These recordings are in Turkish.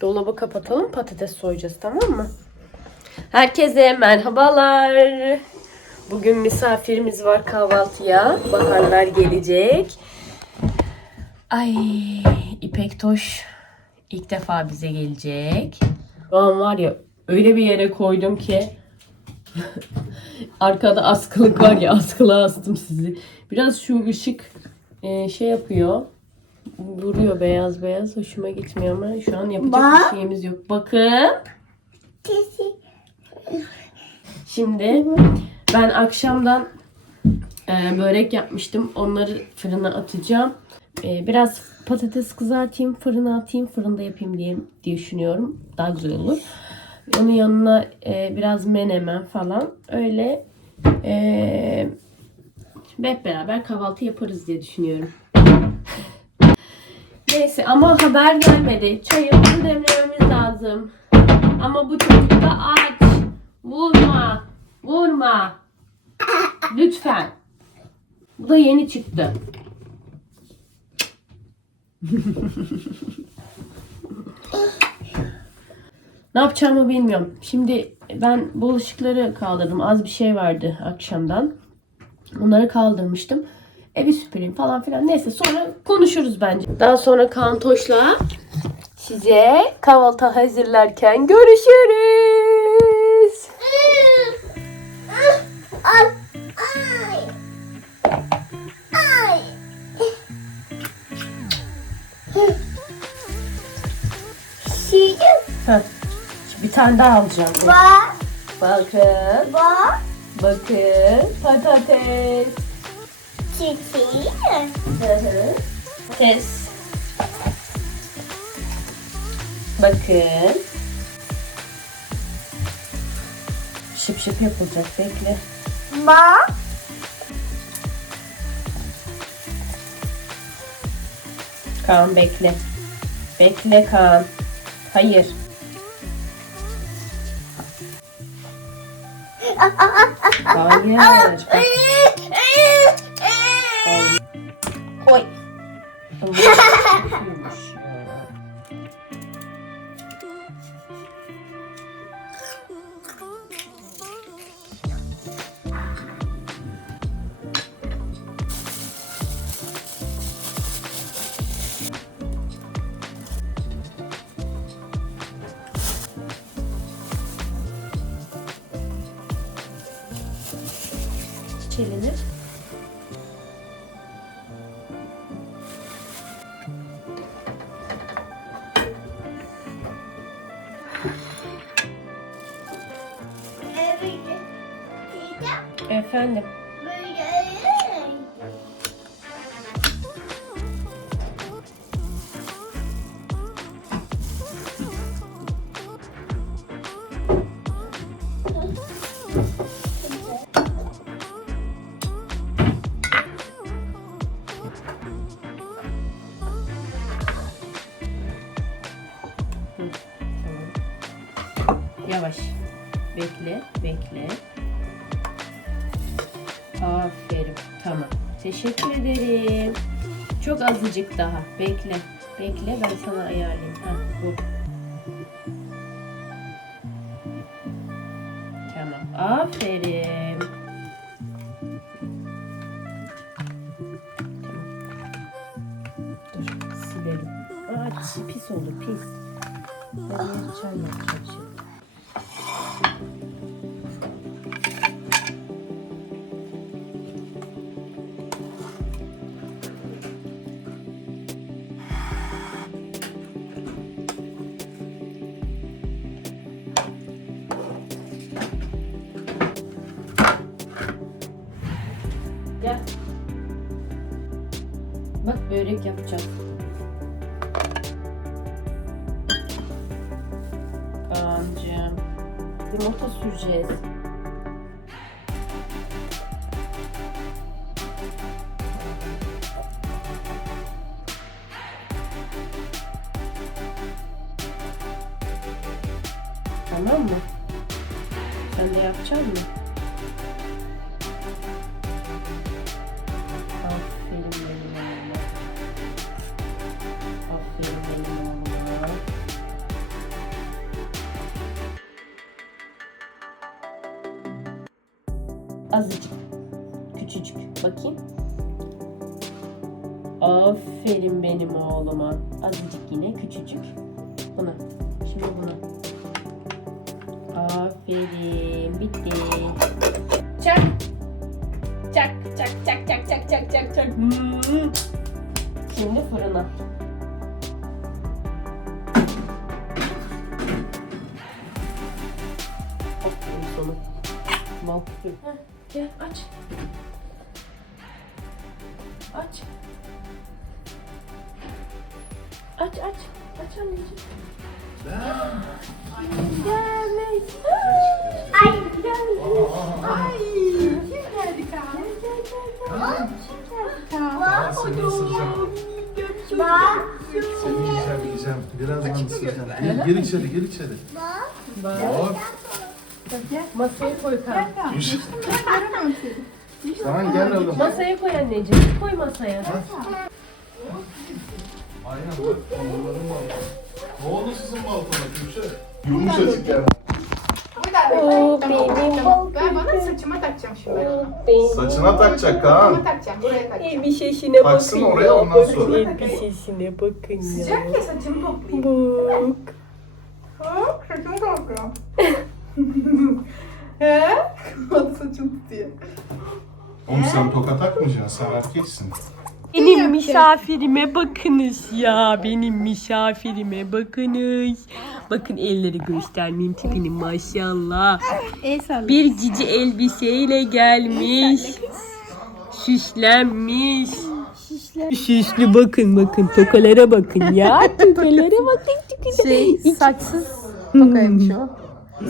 Dolabı kapatalım patates soyacağız tamam mı? Herkese merhabalar. Bugün misafirimiz var kahvaltıya. Baharlar gelecek. Ay İpek Toş ilk defa bize gelecek. Şu an var ya öyle bir yere koydum ki arkada askılık var ya askılığa astım sizi. Biraz şu ışık e, şey yapıyor. Vuruyor beyaz beyaz. Hoşuma gitmiyor ama şu an yapacak Bak. bir şeyimiz yok. Bakın. Şimdi ben akşamdan e, börek yapmıştım. Onları fırına atacağım. E, biraz patates kızartayım, fırına atayım, fırında yapayım diye, diye düşünüyorum. Daha güzel olur. Onun yanına e, biraz menemen falan. Öyle e, hep beraber kahvaltı yaparız diye düşünüyorum. Neyse ama haber gelmedi. Çayımızı demlememiz lazım. Ama bu çocuk da aç. Vurma. Vurma. Lütfen. Bu da yeni çıktı. ne yapacağımı bilmiyorum. Şimdi ben bulaşıkları kaldırdım. Az bir şey vardı akşamdan. Onları kaldırmıştım. Evi süpüreyim falan filan. Neyse sonra konuşuruz bence. Daha sonra Kantoş'la size kahvaltı hazırlarken görüşürüz. Heh, Bir tane daha alacağım. bak, Bakın. bak, Bakın. Patates. Çiçeği. Hı hı. Patates. Bakın. Şıp şıp yapılacak. Bekle. Bak, Kaan bekle. Bekle Kaan. Hayır. Hayır. Koy. Çelinir. Efendim. Yavaş. Bekle, bekle. Aferin. Tamam. Teşekkür ederim. Çok azıcık daha. Bekle. Bekle ben sana ayarlayayım. Ha, bu. Tamam. Aferin. Dur silelim. Aa, pis oldu pis. Ben yarıçan yapacağım şimdi. Kaan'cığım. Yumurta süreceğiz. Tamam mı? Sen de yapacak mısın? Azıcık. Küçücük. Bakayım. Aferin benim oğluma. Azıcık yine küçücük. Buna. Şimdi buna. Aferin. Bitti. Çak. Çak çak çak çak çak çak çak çak. Hmm. Şimdi fırına. Mahsul. Gel aç. Aç. Aç aç. Aç anneciğim. Gelmiş. Ay. Ay kim geldi Kaan? Gel gel gel gel. Kim geldi Kaan? Bak. Seni ısıracağım. Bak. Seni yiyeceğim yiyeceğim. Birazdan ısıracağım. Gir, gir içeri gir içeri. Bak. Hop. Gel. Masaya koy Kaan. Gel Kaan. Geçtim ben göremem seni. Tamam gel oğlum. Masaya koy anneciğim. Koy masaya. Aynen bak. Onların var. Ne oldu sizin balkona Gülşe? Yumuşacık yani. Burada Oo, bekle. benim Tamam, Ben bana saçıma takacağım şimdi ben onu. Saçına takacak Kaan. Saçıma takacağım. Buraya takacağım. Elbisesine Taksın bakın oraya, ya. ondan Bakın sonra. elbisesine bakın ya. Sıcak ya saçımı toplayayım. Bak. Hop saçımı topluyorum. He? Da saçımı tutuyor. Oğlum sen toka takmayacaksın. Sen erkeksin. Benim misafirime bakınız ya. Benim misafirime bakınız. Bakın elleri göstermeyeyim tipini maşallah. El salla. Bir cici elbiseyle gelmiş. Süslenmiş. Süslü bakın bakın tokalara bakın ya. Tokalara bakın. Şey saçsız tokaymış o.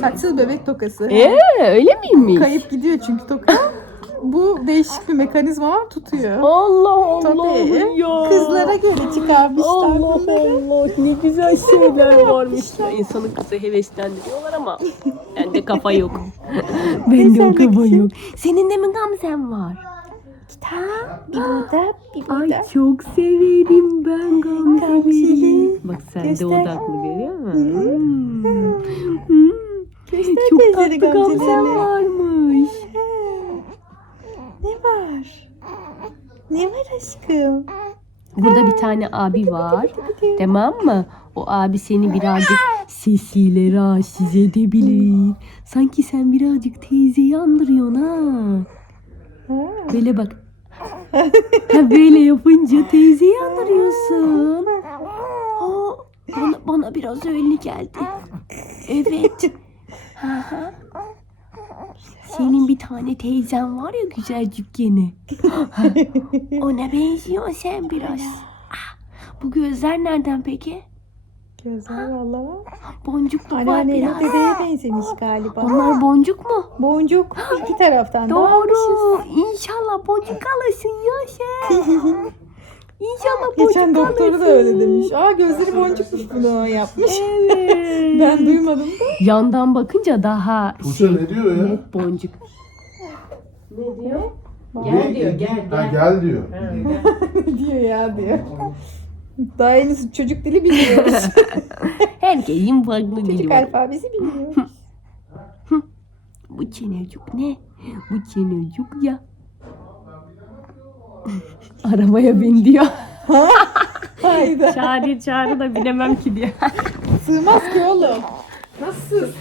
Saçsız bebek tokası. Ee, öyle miymiş? Kayıp gidiyor çünkü toka. Bu değişik bir mekanizma var tutuyor. Allah Allah Tabii. ya. Kızlara göre çıkarmışlar Allah bunları. Allah ne güzel şeyler varmış ya. İnsanın kızı heveslendiriyorlar ama bende kafa yok. bende o kafa yok. Senin de mi gamzen var? Ha, bir burada, bir Ay burada. çok severim ben. Gamzeli. Bak sen de Göster. odaklı görüyor musun? Hmm. Hmm. Göster Çok tatlı gamzelerini. varmış. Ne var? Ne var aşkım? Burada bir tane abi var. Tamam mı? O abi seni birazcık sesiyle rahatsız edebilir. Sanki sen birazcık teyzeyi andırıyorsun ha. Böyle bak. Ha böyle yapınca teyzeyi andırıyorsun. Ha, bana, bana biraz öyle geldi. Evet. Senin bir tane teyzen var ya güzelcik gene. Ona benziyor sen biraz. Ah, Bu gözler nereden peki? Gözler valla. Boncuk var Anneanneyle biraz. dedeye benzemiş galiba. Onlar boncuk mu? Boncuk iki taraftan da Doğru. almışız. İnşallah boncuk alırsın ya sen. İnşallah boncuk Geçen doktoru da öyle demiş. Aa gözleri boncukmuş bunu yapmış. Evet. Ben duymadım da. Yandan bakınca daha Tuğçe ne diyor ya? net boncuk. Ne diyor? Gel diyor gel Ha gel. gel diyor. diyor ya diyor. Daha henüz çocuk dili bilmiyoruz. Herkesin farklı dili çocuk var. alfabesi bilmiyoruz. Bu çenecik ne? Bu çenecik ya. Arabaya bin diyor. Hayda. Çağrı çağrı da bilemem ki diyor. Sığmaz ki oğlum. Nasıl sığsın?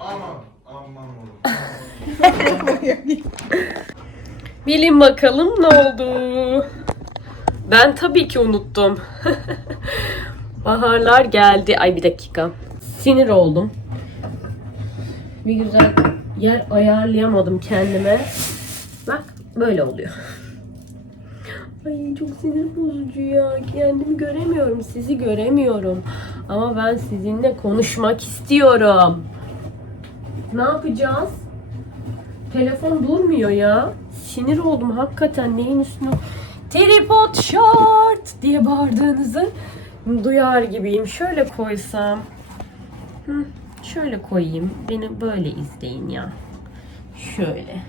Aman aman oğlum. Bilin bakalım ne oldu? Ben tabii ki unuttum. Baharlar geldi. Ay bir dakika. Sinir oldum. Bir güzel yer ayarlayamadım kendime. Bak böyle oluyor. Ay çok sinir bozucu ya. Kendimi göremiyorum. Sizi göremiyorum. Ama ben sizinle konuşmak istiyorum. Ne yapacağız? Telefon durmuyor ya. Sinir oldum hakikaten neyin üstüne. Tripod short diye bağırdığınızı duyar gibiyim. Şöyle koysam. Şöyle koyayım. Beni böyle izleyin ya. Şöyle.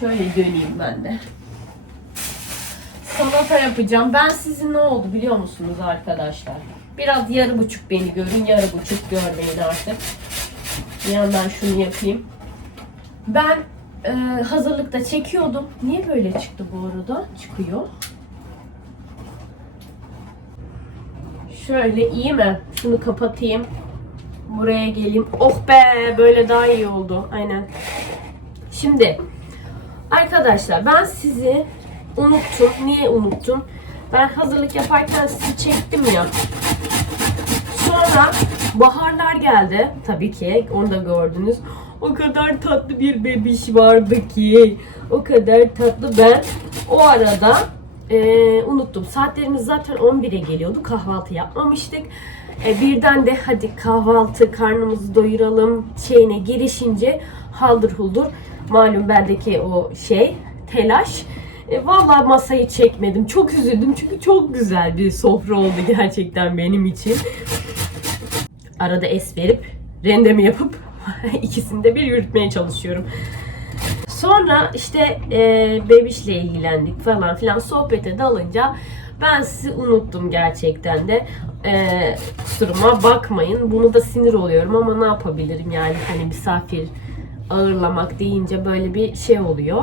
Şöyle döneyim ben de. Salata yapacağım. Ben sizin ne oldu biliyor musunuz arkadaşlar? Biraz yarı buçuk beni görün, yarı buçuk görmeyin artık. Bir yandan şunu yapayım. Ben e, hazırlıkta çekiyordum. Niye böyle çıktı bu arada? Çıkıyor. Şöyle iyi mi? Şunu kapatayım. Buraya geleyim. Oh be böyle daha iyi oldu. Aynen. Şimdi arkadaşlar ben sizi unuttum. Niye unuttum? Ben hazırlık yaparken sizi çektim ya. Sonra baharlar geldi. Tabii ki onu da gördünüz. O kadar tatlı bir bebiş vardı ki. O kadar tatlı. Ben o arada eee, unuttum. Saatlerimiz zaten 11'e geliyordu. Kahvaltı yapmamıştık. E, birden de hadi kahvaltı karnımızı doyuralım şeyine girişince haldır huldur. Malum bendeki o şey telaş. E, vallahi masayı çekmedim. Çok üzüldüm çünkü çok güzel bir sofra oldu gerçekten benim için. Arada es verip rendemi yapıp ikisini de bir yürütmeye çalışıyorum. Sonra işte e, bebişle ilgilendik falan filan sohbete dalınca ben sizi unuttum gerçekten de. E, kusuruma bakmayın. Bunu da sinir oluyorum ama ne yapabilirim yani hani misafir ağırlamak deyince böyle bir şey oluyor.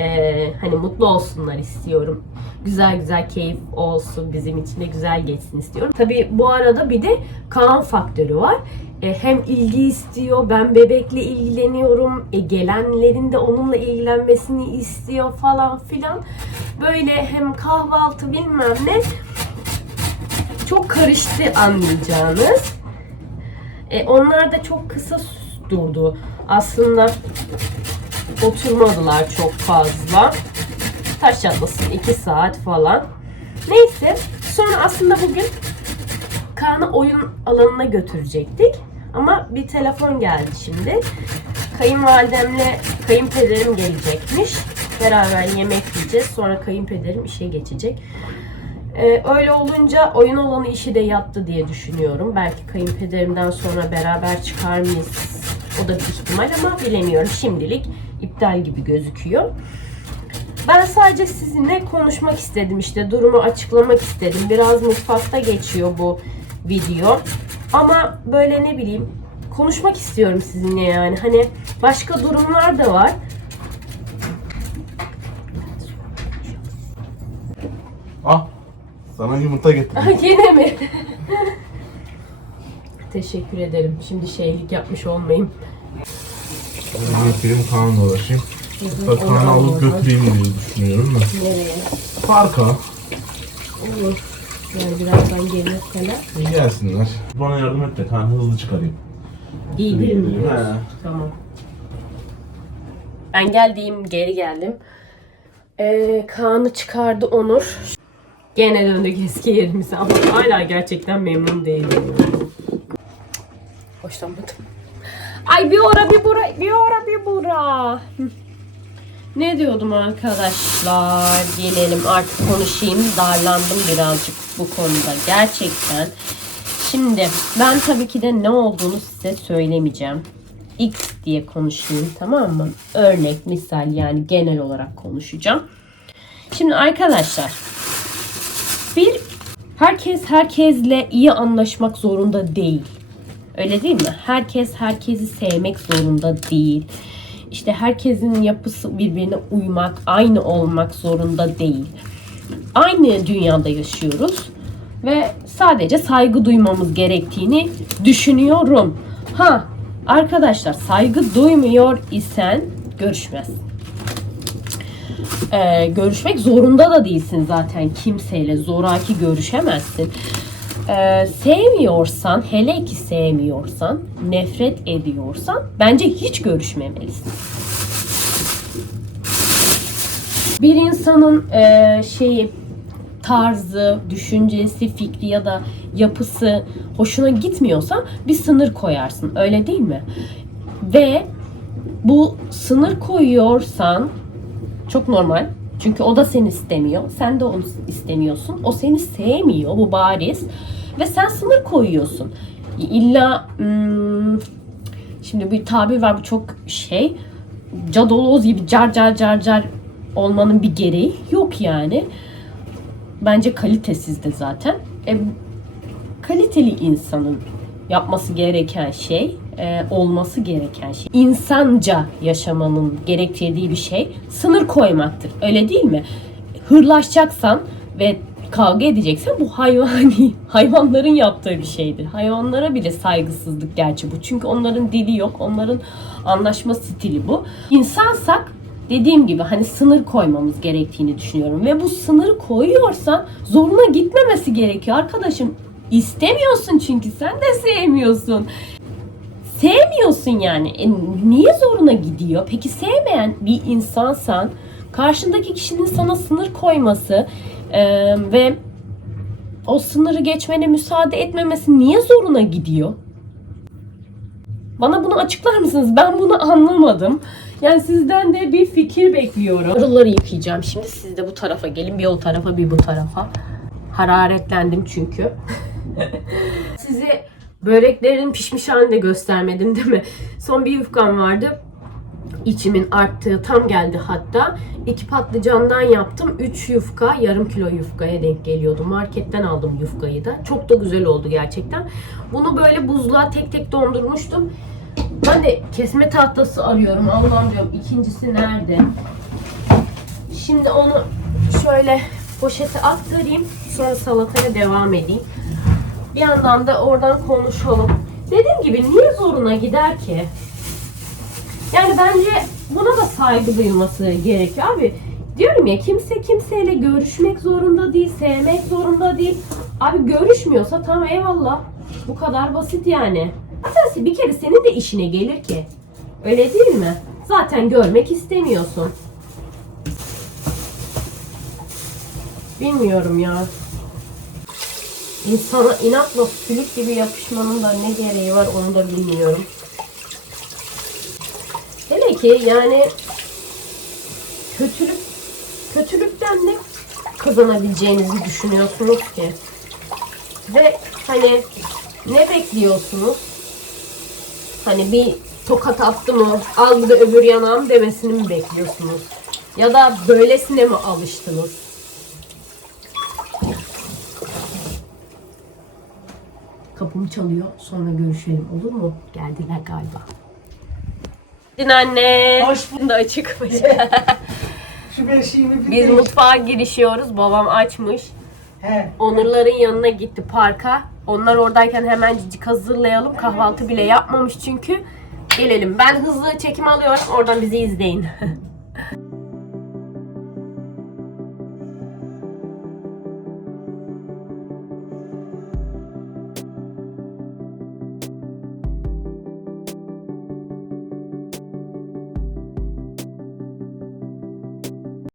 E, hani mutlu olsunlar istiyorum. Güzel güzel keyif olsun bizim için de güzel geçsin istiyorum. Tabii bu arada bir de Kaan faktörü var. E, hem ilgi istiyor, ben bebekle ilgileniyorum, e, gelenlerin de onunla ilgilenmesini istiyor falan filan. Böyle hem kahvaltı bilmem ne çok karıştı anlayacağınız. E, onlar da çok kısa durdu. Aslında oturmadılar çok fazla. Taş çatlasın 2 saat falan. Neyse sonra aslında bugün Kaan'ı oyun alanına götürecektik. Ama bir telefon geldi şimdi. Kayınvalidemle kayınpederim gelecekmiş. Beraber yemek yiyeceğiz. Sonra kayınpederim işe geçecek. Ee, öyle olunca oyun alanı işi de yattı diye düşünüyorum. Belki kayınpederimden sonra beraber çıkar mıyız? O da bir ihtimal ama bilemiyorum. Şimdilik iptal gibi gözüküyor. Ben sadece sizinle konuşmak istedim işte durumu açıklamak istedim. Biraz mutfakta geçiyor bu video. Ama böyle ne bileyim konuşmak istiyorum sizinle yani. Hani başka durumlar da var. Ah. Sana yumurta getirdim. Yine mi? Teşekkür ederim. Şimdi şeylik yapmış olmayayım. Ben yapayım Kaan'la uğraşayım. Hatta Kaan'ı alıp götüreyim diye düşünüyorum da. Nereye? Parka. Olur. Yani birazdan gelirseler. İyi gelsinler. Bana yardım et de Kaan'ı hızlı çıkarayım. İyi değil mi? He. Tamam. Ben geldiğim geri geldim. Ee, Kaan'ı çıkardı Onur. Gene döndük eski yerimize ama hala gerçekten memnun değilim. Hoşlanmadım. Ay bir ora bir bura, bir ora bir bura. Ne diyordum arkadaşlar? Gelelim artık konuşayım. Darlandım birazcık bu konuda. Gerçekten. Şimdi ben tabii ki de ne olduğunu size söylemeyeceğim. X diye konuşayım tamam mı? Örnek, misal yani genel olarak konuşacağım. Şimdi arkadaşlar bir herkes herkesle iyi anlaşmak zorunda değil. Öyle değil mi? Herkes herkesi sevmek zorunda değil. İşte herkesin yapısı birbirine uymak, aynı olmak zorunda değil. Aynı dünyada yaşıyoruz ve sadece saygı duymamız gerektiğini düşünüyorum. Ha arkadaşlar saygı duymuyor isen görüşmez. Ee, görüşmek zorunda da değilsin zaten kimseyle zoraki görüşemezsin. Ee, sevmiyorsan hele ki sevmiyorsan nefret ediyorsan bence hiç görüşmemelisin. Bir insanın e, şeyi tarzı, düşüncesi, fikri ya da yapısı hoşuna gitmiyorsa bir sınır koyarsın. Öyle değil mi? Ve bu sınır koyuyorsan çok normal. Çünkü o da seni istemiyor. Sen de onu istemiyorsun. O seni sevmiyor. Bu bariz. Ve sen sınır koyuyorsun. İlla hmm, şimdi bir tabir var bu çok şey cadoloz gibi car car car car olmanın bir gereği yok yani. Bence kalitesiz de zaten. E, kaliteli insanın yapması gereken şey e, olması gereken şey. İnsanca yaşamanın gerektirdiği bir şey sınır koymaktır. Öyle değil mi? Hırlaşacaksan ve kavga edeceksen bu hayvani, hayvanların yaptığı bir şeydir. Hayvanlara bile saygısızlık gerçi bu. Çünkü onların dili yok, onların anlaşma stili bu. İnsansak dediğim gibi hani sınır koymamız gerektiğini düşünüyorum. Ve bu sınırı koyuyorsan zoruna gitmemesi gerekiyor arkadaşım. İstemiyorsun çünkü sen de sevmiyorsun. Sevmiyorsun yani. E, niye zoruna gidiyor? Peki sevmeyen bir insansan karşındaki kişinin sana sınır koyması e, ve o sınırı geçmene müsaade etmemesi niye zoruna gidiyor? Bana bunu açıklar mısınız? Ben bunu anlamadım. Yani sizden de bir fikir bekliyorum. Marulları yıkayacağım. Şimdi siz de bu tarafa gelin. Bir o tarafa bir bu tarafa. Hararetlendim çünkü. Size böreklerin pişmiş halini de göstermedim değil mi? Son bir yufkam vardı. İçimin arttığı tam geldi hatta. İki patlıcandan yaptım. 3 yufka, yarım kilo yufkaya denk geliyordu. Marketten aldım yufkayı da. Çok da güzel oldu gerçekten. Bunu böyle buzluğa tek tek dondurmuştum. Ben de kesme tahtası arıyorum. Allah'ım diyorum ikincisi nerede? Şimdi onu şöyle poşete aktarayım. Sonra salataya devam edeyim. Bir yandan da oradan konuşalım. Dediğim gibi niye zoruna gider ki? Yani bence buna da saygı duyulması gerekiyor abi. Diyorum ya kimse kimseyle görüşmek zorunda değil, sevmek zorunda değil. Abi görüşmüyorsa tamam eyvallah. Bu kadar basit yani. Zaten bir kere senin de işine gelir ki. Öyle değil mi? Zaten görmek istemiyorsun. Bilmiyorum ya. İnsana inatla sülük gibi yapışmanın da ne gereği var onu da bilmiyorum. Ki yani kötülük kötülükten ne kazanabileceğinizi düşünüyorsunuz ki? Ve hani ne bekliyorsunuz? Hani bir tokat attı mı al bir de öbür yanağım demesini mi bekliyorsunuz? Ya da böylesine mi alıştınız? Kapım çalıyor. Sonra görüşelim olur mu? Geldiler galiba. Din anne. Hoş bulduk. da açıkmış. Şu beşiğimi bir Biz değiş- mutfağa girişiyoruz. Babam açmış. He. Onurların yanına gitti parka. Onlar oradayken hemen cicik hazırlayalım. Kahvaltı bile yapmamış çünkü. Gelelim. Ben hızlı çekim alıyorum. Oradan bizi izleyin.